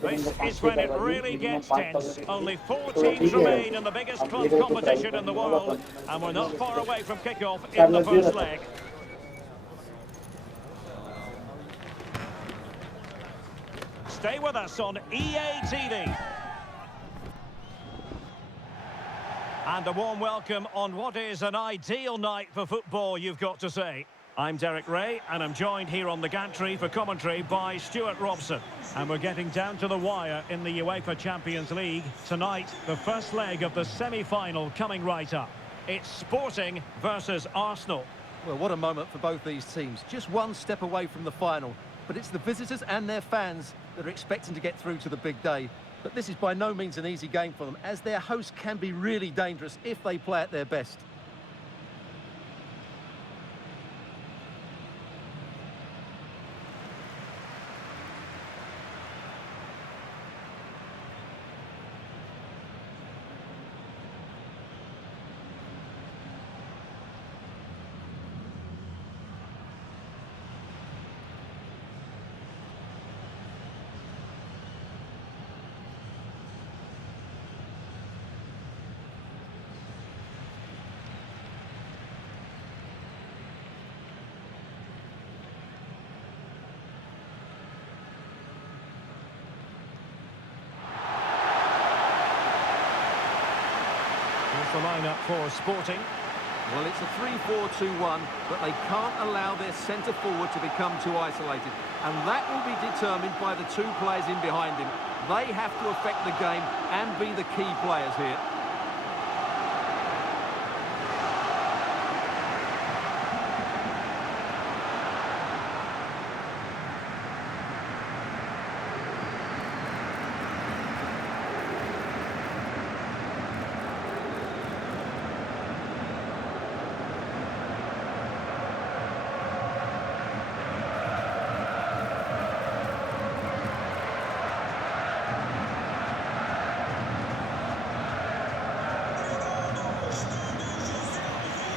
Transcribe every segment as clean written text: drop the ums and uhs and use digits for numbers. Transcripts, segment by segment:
This is when it really gets tense. Only 4 teams remain in the biggest club competition in the world, and we're not far away from kickoff in the first leg. Stay with us on EA TV. And a warm welcome on what is an ideal night for football, you've got to say. I'm Derek Ray, and I'm joined here on the gantry for commentary by Stuart Robson. And we're getting down to the wire in the UEFA Champions League. Tonight, the first leg of the semi-final coming right up. It's Sporting versus Arsenal. Well, what a moment for both these teams. Just one step away from the final. But it's the visitors and their fans that are expecting to get through to the big day. But this is by no means an easy game for them, as their hosts can be really dangerous if they play at their best. The lineup for Sporting. Well, it's a 3-4-2-1, but they can't allow their centre forward to become too isolated. And that will be determined by the two players in behind him. They have to affect the game and be the key players here.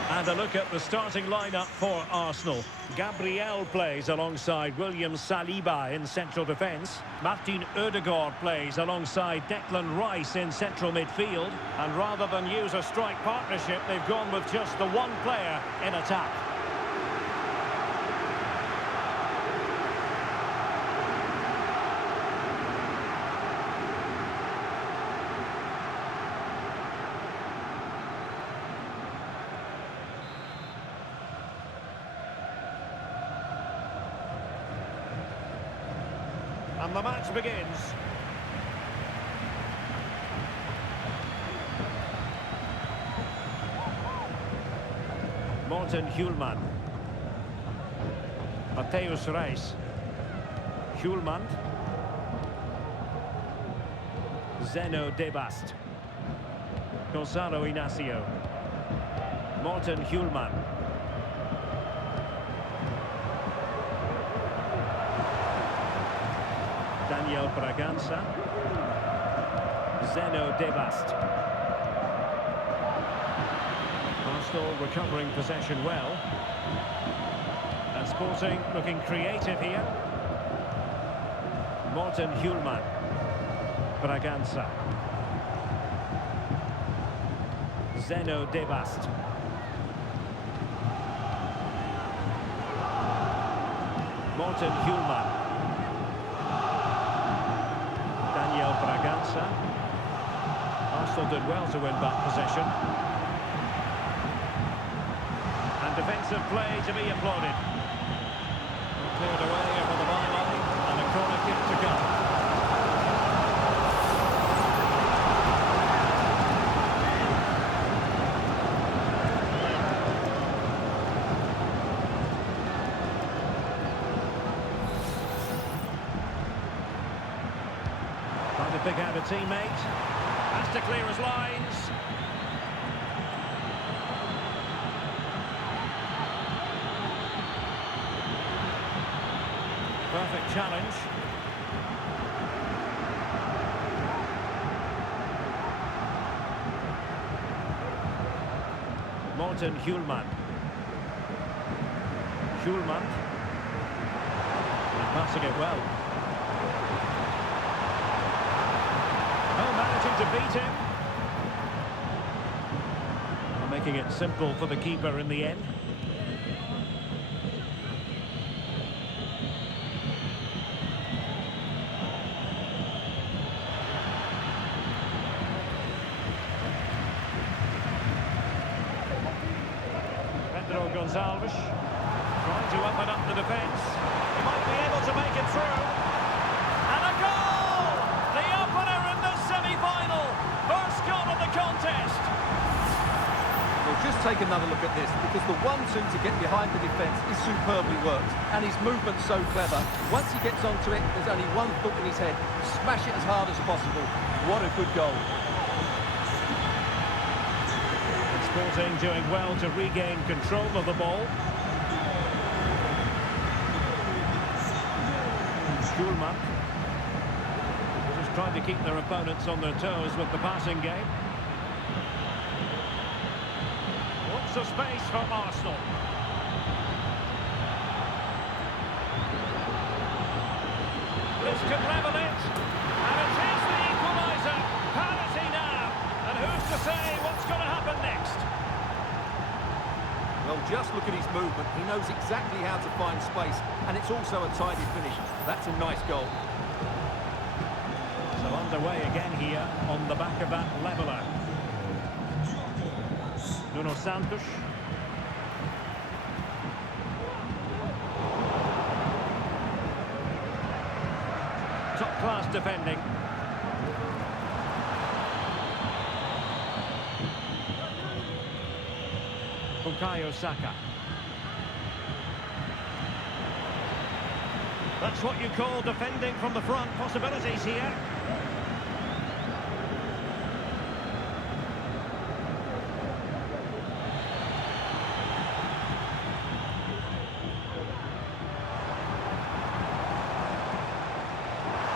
And a look at the starting lineup for Arsenal. Gabriel plays alongside William Saliba in central defence. Martin Odegaard plays alongside Declan Rice in central midfield. And rather than use a strike partnership, they've gone with just the one player in attack. And the match begins. Morten Hjulmand. Matthäus Reis. Hjulmand. Zeno Debast. Gonzalo Inacio. Morten Hjulmand. Daniel Bragança. Zeno Debast. Arsenal recovering possession well. And Sporting looking creative here. Morten Hjulmand. Bragança. Zeno Debast. Morten Hjulmand. Bragança. Arsenal did well to win back possession. And defensive play to be applauded. Cleared away over the byline, and a corner kick to come. To pick out a teammate, has to clear his lines. Perfect challenge. Morten Hjulmand. Hjulmand. And passing it well. trying to beat him. Making it simple for the keeper in the end. Pedro Gonçalves trying to open up the defence. He might be able to make it through. And a goal! The opener in the semi-final. First goal of the contest. Well, just take another look at this, because the 1-2 to get behind the defence is superbly worked, and his movement's so clever. Once he gets onto it, there's only one thought in his head: smash it as hard as possible. What a good goal. Sporting doing well to regain control of the ball. Schulman just trying to keep their opponents on their toes with the passing game. Lots of space for Arsenal. This could level it, and it is the equaliser. Parity now, and who's to say what's going to happen next? Well, just look at his movement. He knows exactly how to find space, and it's also a tidy finish. That's a nice goal. So underway again here on the back of that leveller. Nuno Santos. Top-class defending. Bukayo Saka. That's what you call defending from the front. Possibilities here.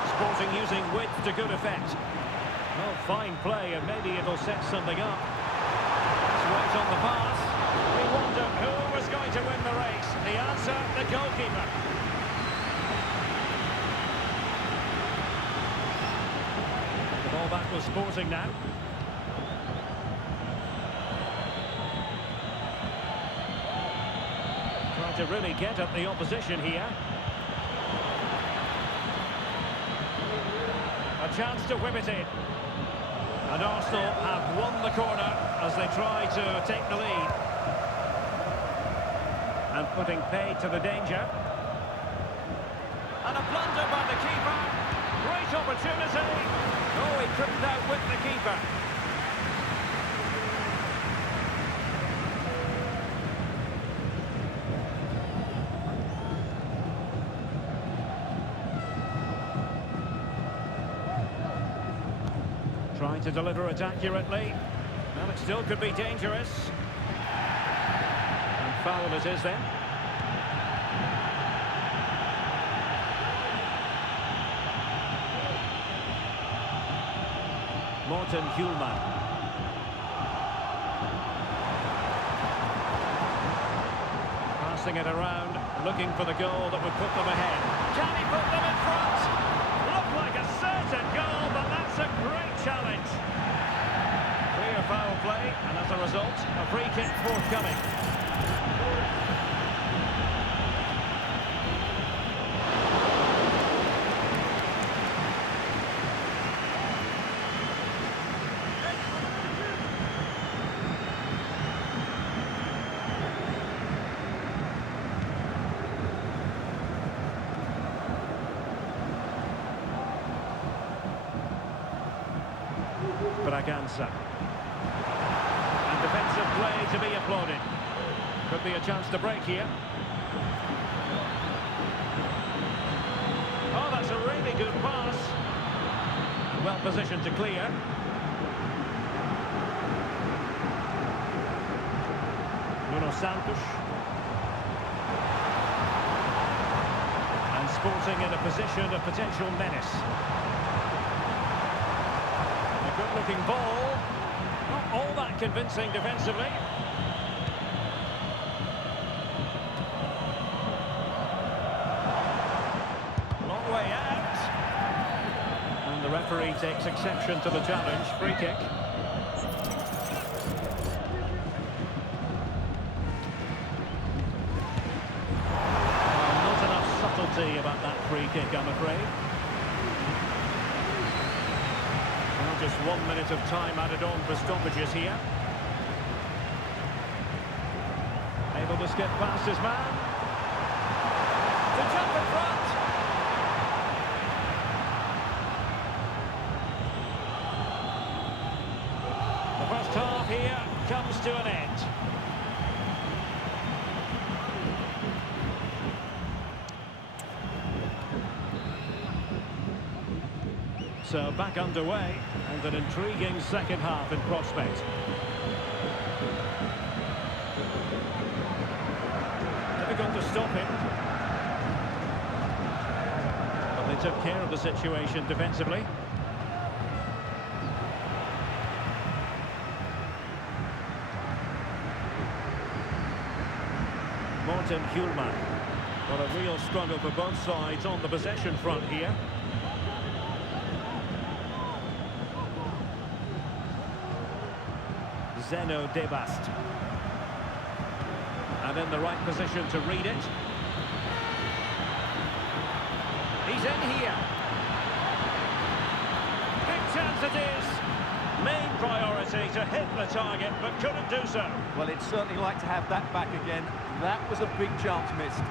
Sporting using width to good effect. Well, fine play, and maybe it'll set something up. Let's wait on the pass. We wonder who was going to win the race. The answer, the goalkeeper. The ball back with Sporting now. Trying to really get at the opposition here. A chance to whip it in. And Arsenal have won the corner as they try to take the lead. And putting paid to the danger. And a blunder by the keeper. Great opportunity. Oh, he couldn't outwit the keeper. Trying to deliver it accurately. Well, it still could be dangerous. And foul it is then. Morten Hjulmand. Passing it around, looking for the goal that would put them ahead. Can he put them in front? Looked like a certain goal, but that's a great challenge. Clear foul play, and as a result, a free kick forthcoming. Braganza. And defensive play to be applauded. Could be a chance to break here. Oh, that's a really good pass. And well positioned to clear. Nuno Santos. And Sporting in a position of potential menace. Good-looking ball. Not all that convincing defensively. Long way out. And the The referee takes exception to the challenge. Free kick. Not enough subtlety about that free kick, I'm afraid. Well, just 1 minute of time added on for stoppages here. Able to skip past his man. To jump in front. The first half here comes to an end. So back underway, and an intriguing second half in prospect. Difficult to stop him. But they took care of the situation defensively. Morten Hjulmand. What a real struggle for both sides on the possession front here. Zeno Debast. And in the right position to read it. He's in here. Big chance it is. Main priority to hit the target, but couldn't do so. Well, it's certainly like to have that back again. That was a big chance missed.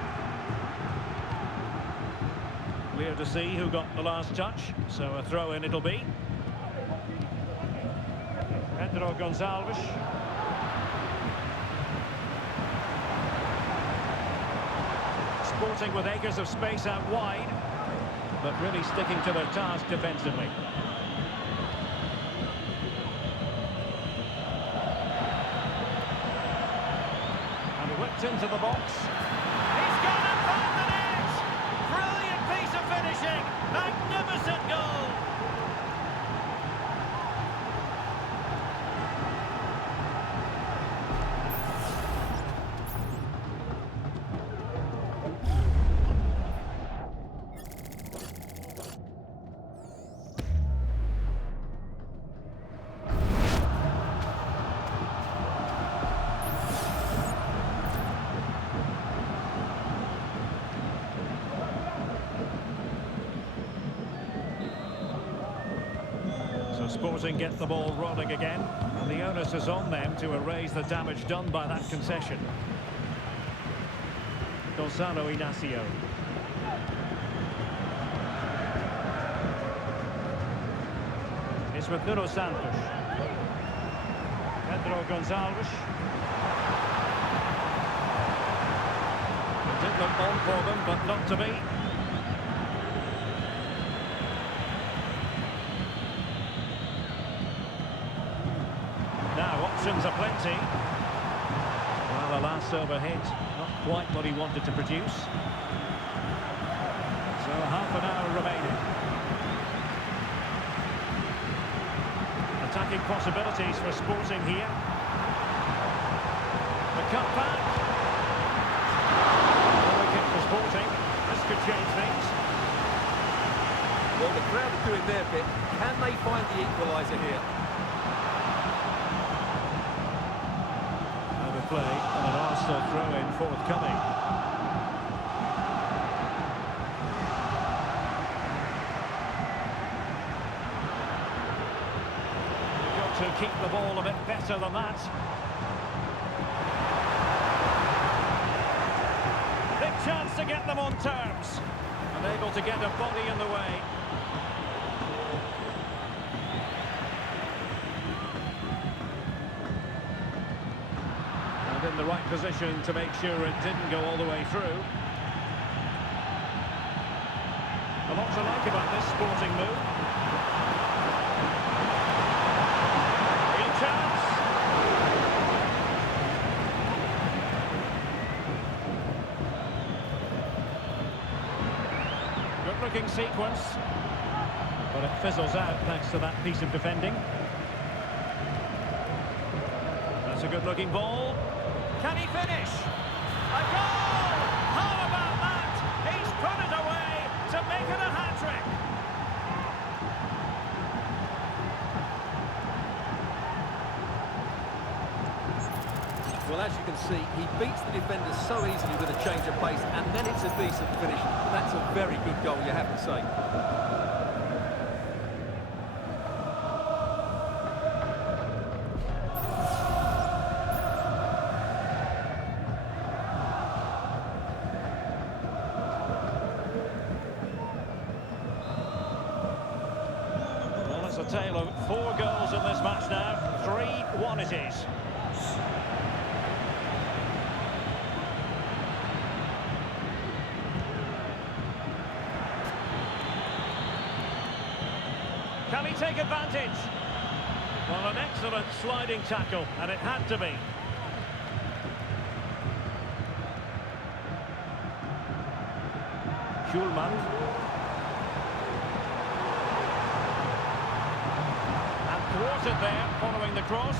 Clear to see who got the last touch, so a throw-in it'll be. Pedro Gonçalves. Sporting with acres of space out wide, but really sticking to their task defensively. And whipped into the box. He's gone and found the net! Brilliant piece of finishing! Magnificent goal! Sporting get the ball rolling again, and the onus is on them to erase the damage done by that concession. Gonzalo Inacio. It's with Nuno Santos. Pedro Gonçalves. It did look on for them, but not to be. Now, options are plenty. Well, the last overhit, not quite what he wanted to produce. So, half an hour remaining. Attacking possibilities for Sporting here. The cutback. Another kick for Sporting. This could change things. Well, the crowd are doing their bit. Can they find the equaliser here? Play and an Arsenal throw-in forthcoming. You've got to keep the ball a bit better than that. Big chance to get them on terms. Unable to get a body in the way. In the right position to make sure it didn't go all the way through. A lot to like about this Sporting move. Real chance. Good looking sequence, but it fizzles out thanks to that piece of defending. That's a good looking ball. Can he finish? A goal! How about that? He's put it away to make it a hat-trick. Well, as you can see, he beats the defenders so easily with a change of pace, and then it's a decent finish. That's a very good goal, you have to say. Well, it's a tale of 4 goals in this match now. 3-1 it is. Can he take advantage? Well, an excellent sliding tackle, and it had to be. Schulman. And thwarted there, following the cross.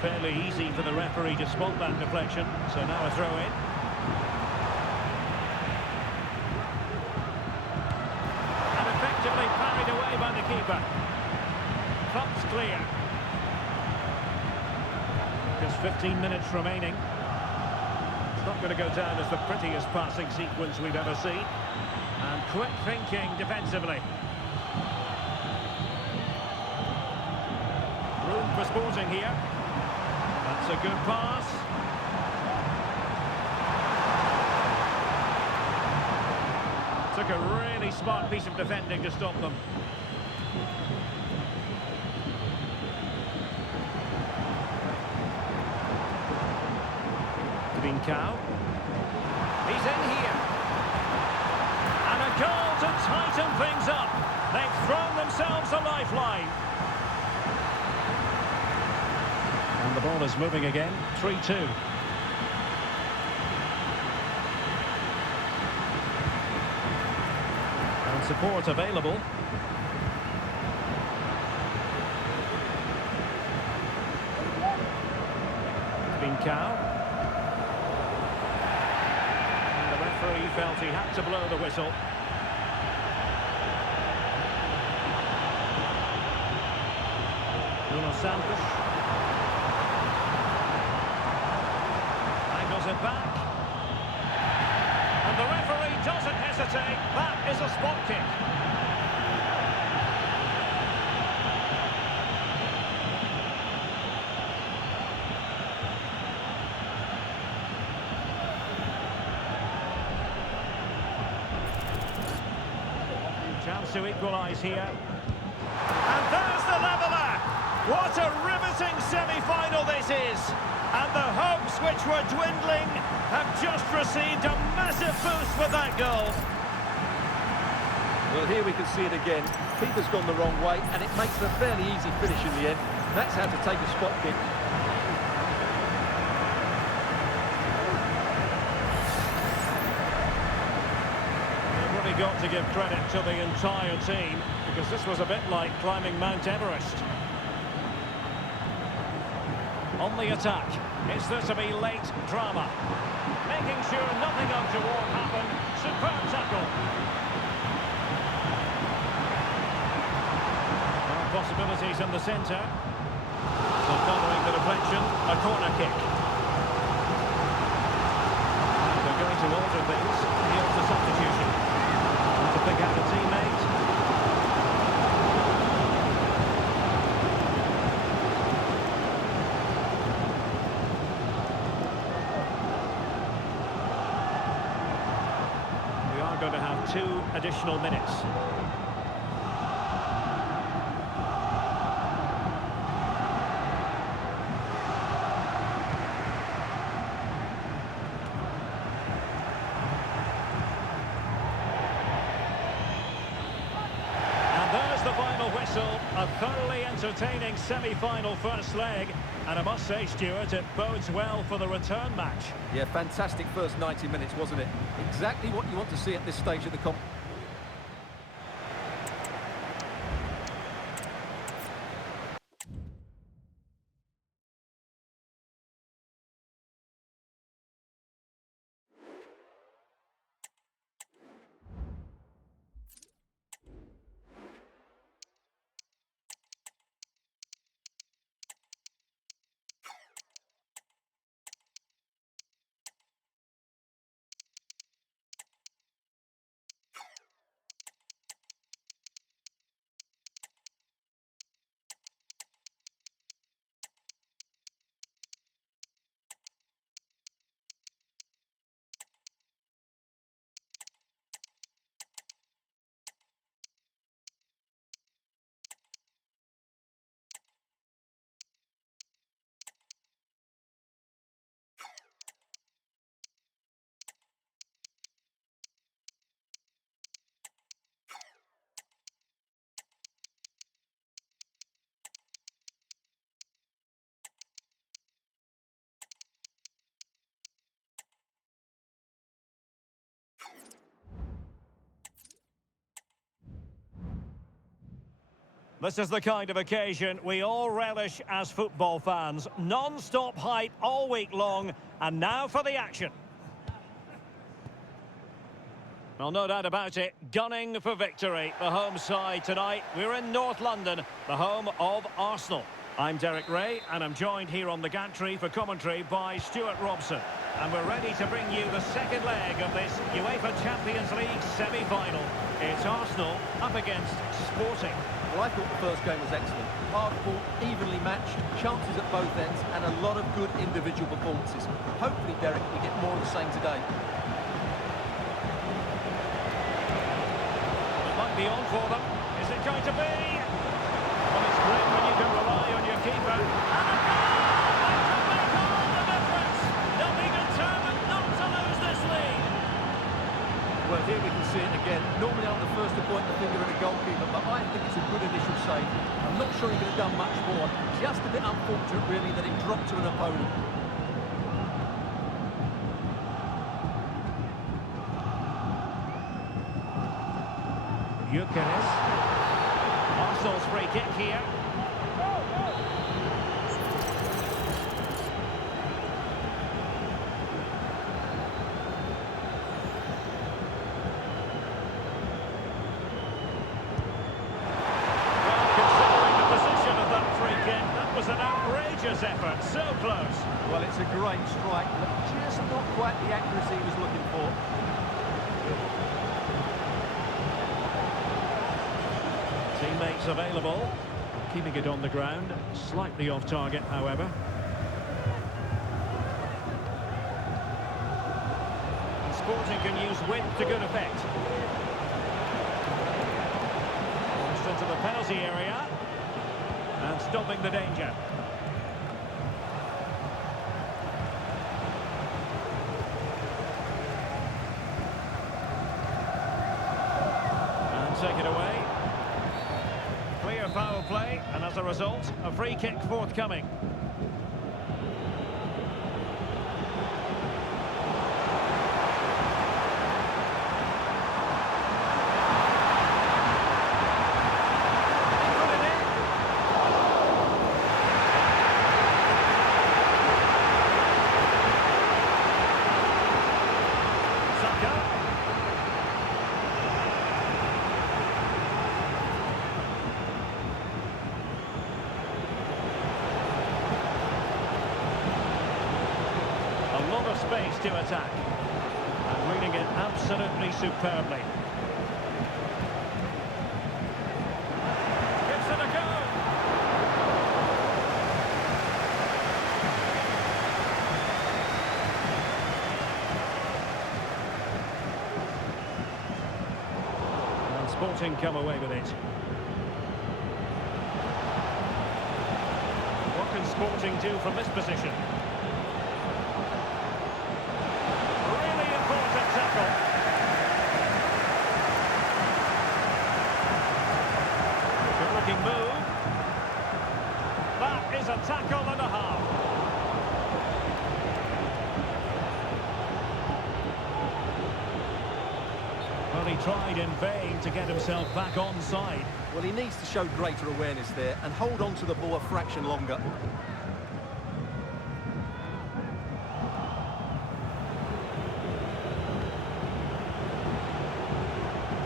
Fairly easy for the referee to spot that deflection, so now a throw-in. And effectively parried away by the keeper. Club's clear. Just 15 minutes remaining. It's not going to go down as the prettiest passing sequence we've ever seen. And quick thinking defensively. Room for Sporting here. That's a good pass. Took a really smart piece of defending to stop them. Trincao. He's in here. And a goal to tighten things up. They've thrown themselves a lifeline. And the ball is moving again. 3-2. And support available. Trincao. He felt he had to blow the whistle. Nuno Santos. Angles it back. And the referee doesn't hesitate. That is a spot kick. Chance to equalise here. And there's the leveller! What a riveting semi-final this is! And the hopes which were dwindling have just received a massive boost with that goal. Well, here we can see it again. Keeper's gone the wrong way, and it makes a fairly easy finish in the end. That's how to take a spot kick. Got to give credit to the entire team, because this was a bit like climbing Mount Everest. On the attack, is there to be late drama? Making sure nothing untoward happened. Superb tackle. Possibilities in the centre. So following the deflection, a corner kick. They're going to alter things. Here's the substitution. To pick out a teammate. We are going to have 2 additional minutes. The final whistle, a thoroughly entertaining semi-final first leg, and I must say, Stuart, it bodes well for the return match. Yeah, fantastic first 90 minutes, wasn't it? Exactly what you want to see at this stage of the competition. This is the kind of occasion we all relish as football fans. Non-stop hype all week long, and now for the action. Well, no doubt about it, gunning for victory. The home side tonight, we're in North London, the home of Arsenal. I'm Derek Ray, and I'm joined here on the gantry for commentary by Stuart Robson. And we're ready to bring you the second leg of this UEFA Champions League semi-final. It's Arsenal up against Sporting. Well, I thought the first game was excellent. Hard-fought, evenly matched, chances at both ends, and a lot of good individual performances. Hopefully, Derek, we get more of the same today. Be on for them. Is it going to be? Well, it's great when you can rely on your keeper. And a goal! That can make all the difference. They'll be determined not to lose this lead. Well, here we can see it again. Normally I'm the first to point the finger at a goalkeeper, but I think it's a good initial save. I'm not sure he could have done much more. Just a bit unfortunate, really, that it dropped to an opponent. Gyökeres. Arsenal's free kick here. Well, considering the position of that free kick, that was an outrageous effort. So close. Well, it's a great strike, but just not quite the accuracy he was looking for. Teammates available, keeping it on the ground, slightly off target, however. And Sporting can use width to good effect. Pushed into the penalty area, and stopping the danger. And take it away. Clear foul play, and as a result, a free kick forthcoming. Put it in. Saka. A lot of space to attack. And reading it absolutely superbly. Gives it a go. And Sporting come away with it. What can Sporting do from this position? Good-looking move. That is a tackle and a half. Well, he tried in vain to get himself back onside. Well, he needs to show greater awareness there and hold on to the ball a fraction longer.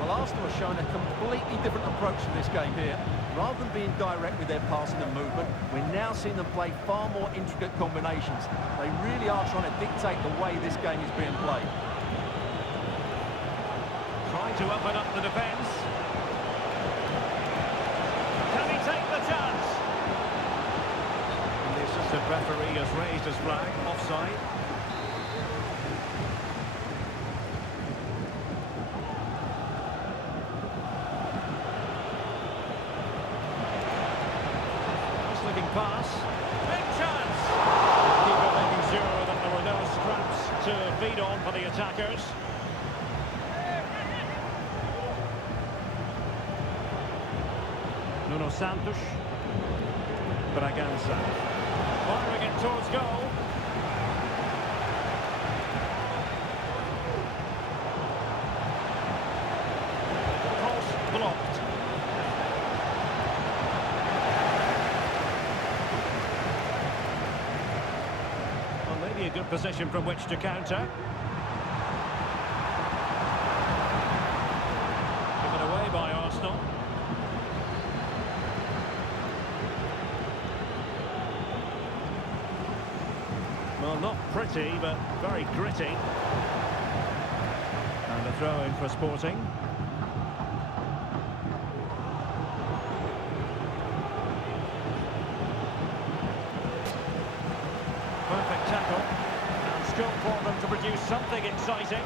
Arsenal have shown a completely different approach to this game here. Rather than being direct with their passing and movement, we're now seeing them play far more intricate combinations. They really are trying to dictate the way this game is being played. Trying to open up the defence. Can he take the chance? And the assistant referee has raised his flag, offside. Pass. Big chance! Keeper making sure that there were no scraps to feed on for the attackers. Nuno Santos. Braganza. Firing it towards goal. Cross blocked. a good position from which to counter. Given away by Arsenal. Well, not pretty, but very gritty. And a throw-in for Sporting. Perfect tackle. And scope for them to produce something exciting.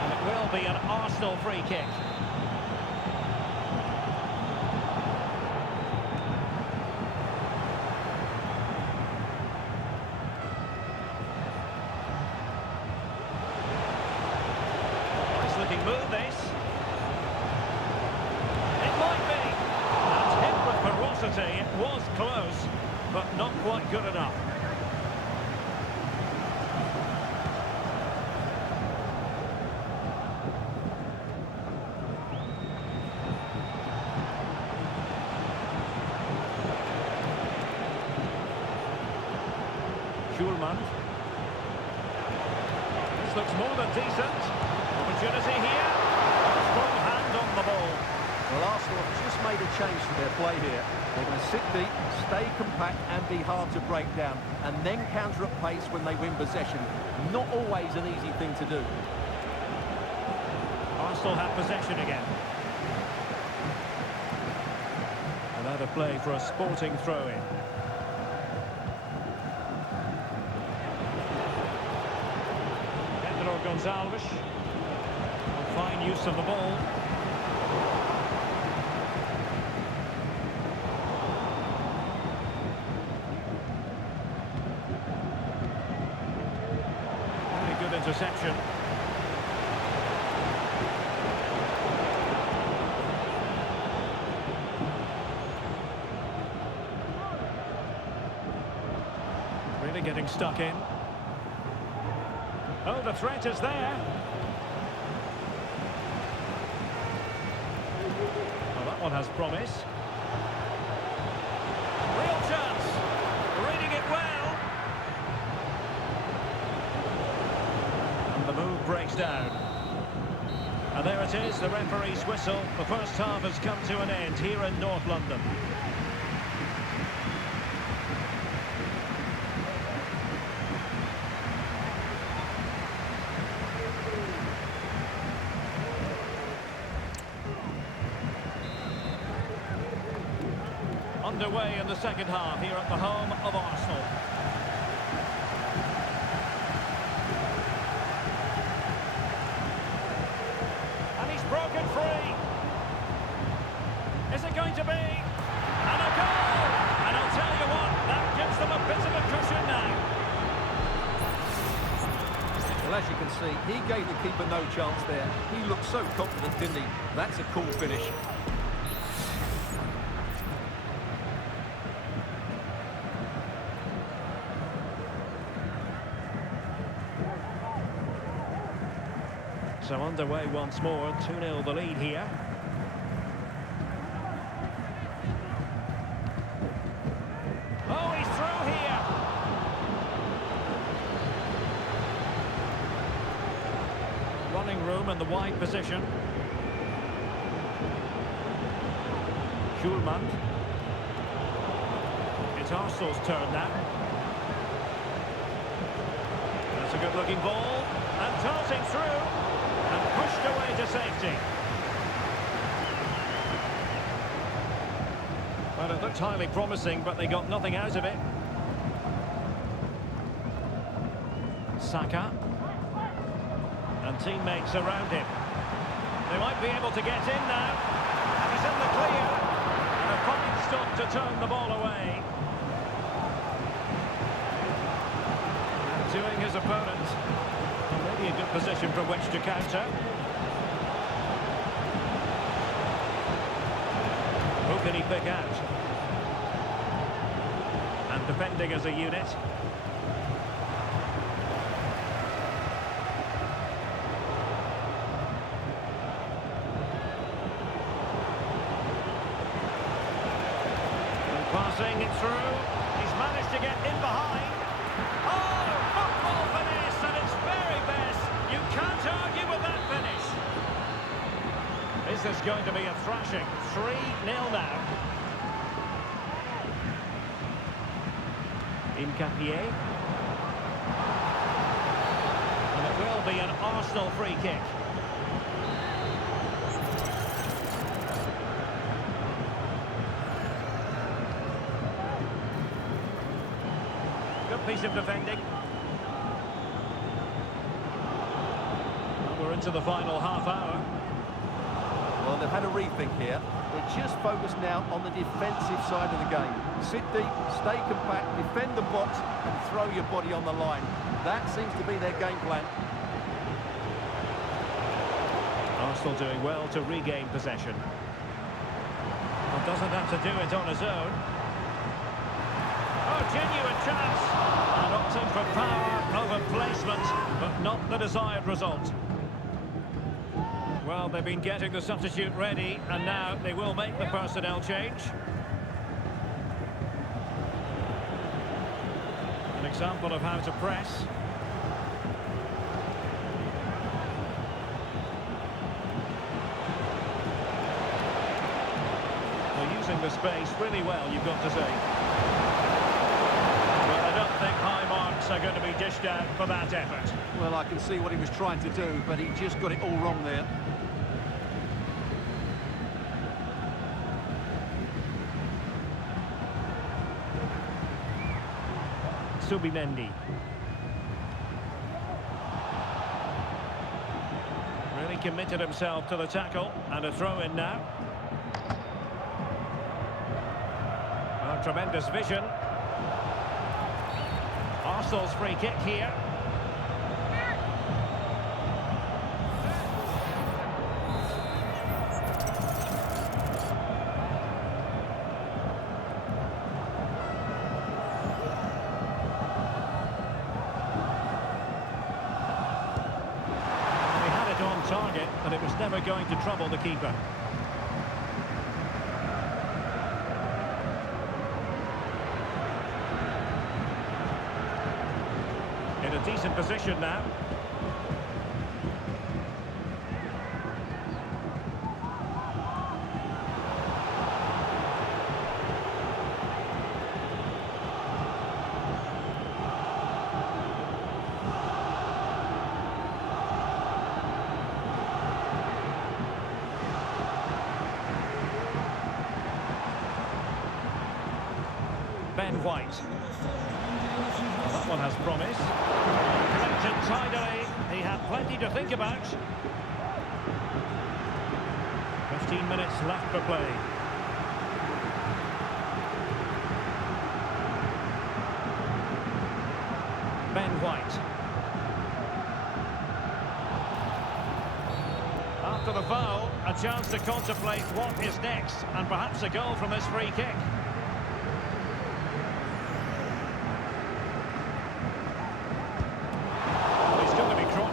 And it will be an Arsenal free kick. Nice looking move, this. It might be. And hit with ferocity. It was close, but not quite good enough. Schulman. This looks more than decent. Opportunity here. Strong hand on the ball. Well, Arsenal have just made a change to their play here. They're going to sit deep, stay compact and be hard to break down, and then counter at pace when they win possession. Not always an easy thing to do. Arsenal have possession again. And out of play for a Sporting throw-in. Pedro Gonçalves. Fine use of the ball. Very good interception. Really getting stuck in. Oh, the threat is there. Well, that one has promise. Real chance. Reading it well. And the move breaks down. And there it is, the referee's whistle. The first half has come to an end here in North London. Underway in the second half here at the home of Arsenal. And he's broken free. Is it going to be? And a goal! And I'll tell you what, that gives them a bit of a cushion now. Well, as you can see, he gave the keeper no chance there. He looked so confident, didn't he? That's a cool finish. So underway once more, 2-0 the lead here. Oh, he's through here! Running room in the wide position. Schulman. It's Arsenal's turn now. That's a good-looking ball. And darting through. And pushed away to safety. Well, it looked highly promising, but they got nothing out of it. Saka. And teammates around him. They might be able to get in now. And he's in the clear. And a fine stop to turn the ball away. And doing his opponent. Maybe a good position from which to counter. Who can he pick out? And defending as a unit. And Passing it through. He's managed to get in behind. Oh, football finish at its very best. You can't argue with that finish. This is going to be a thrashing. 3-0 now. Nkapie. And it will be an Arsenal free kick. Good piece of defending. Well, we're into the final half hour. Well, they've had a rethink here. They're just focused now on the defensive side of the game. Sit deep, stay compact, defend the box, and throw your body on the line. That seems to be their game plan. Arsenal doing well to regain possession. Well, doesn't have to do it on his own. Oh, genuine chance. And opting for power over placement, but not the desired result. Well, they've been getting the substitute ready, and now they will make the personnel change. An example of how to press. They're using the space really well, you've got to say. Well, I don't think high marks are going to be dished out for that effort. Well, I can see what he was trying to do, but he just got it all wrong there. Subimendi. Really committed himself to the tackle, and a throw-in now. Oh, tremendous vision. Arsenal's free kick here. Target, but it was never going to trouble the keeper. In a decent position now. Ben White. That one has promise. Collected tidily. He had plenty to think about. 15 minutes left for play. Ben White. After the foul, a chance to contemplate what is next, and perhaps a goal from this free kick.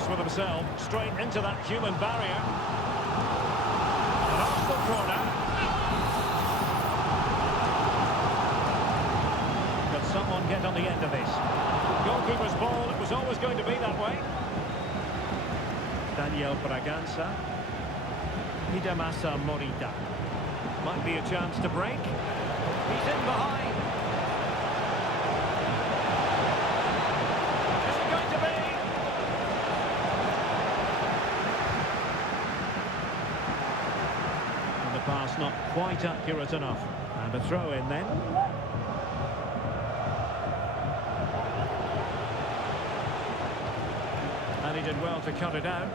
With himself, straight into that human barrier. An Arsenal corner. Could someone get on the end of this? Goalkeeper's ball, it was always going to be that way. Daniel Bragança. Hidemasa Morita. Might be a chance to break. He's in behind. Pass not quite accurate enough. And a throw in then. And he did well to cut it out.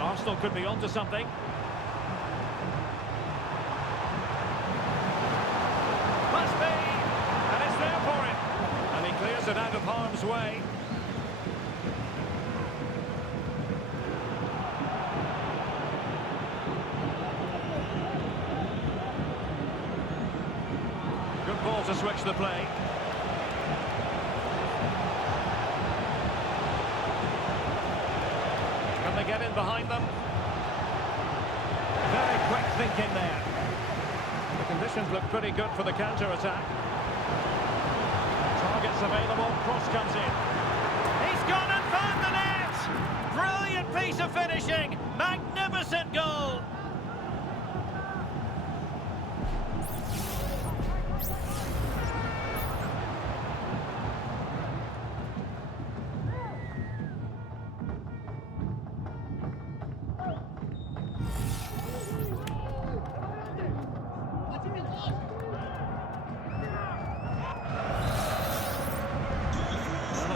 Arsenal could be onto something. Must be! And it's there for him. And he clears it out of harm's way. Ball to switch the play. Can they get in behind them? Very quick thinking there. They Conditions look pretty good for the counter-attack. Targets available, cross comes in. He's gone and found the net! Brilliant piece of finishing! Magnificent goal!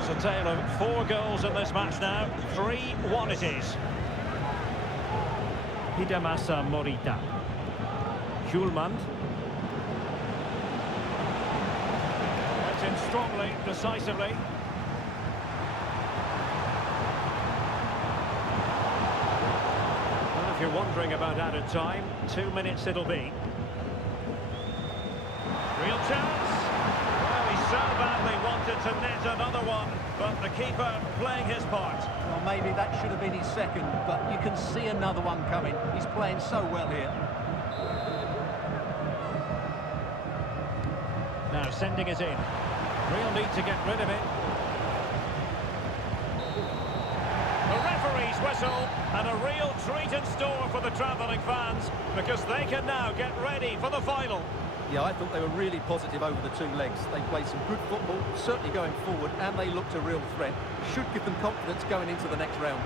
A tale of 4 goals in this match now. 3-1 it is. Hidemasa Morita. Hjulmand. Went in strongly, decisively. Well, if you're wondering about added time, 2 minutes it'll be. Real chance. So badly wanted to net another one, but the keeper playing his part. Well, maybe that should have been his second, but you can see another one coming. He's playing so well here. Now sending it in. Real need to get rid of it. The referee's whistle, and a real treat in store for the travelling fans, because they can now get ready for the final. Yeah, I thought they were really positive over the 2 legs. They played some good football, certainly going forward, and they looked a real threat. Should give them confidence going into the next round.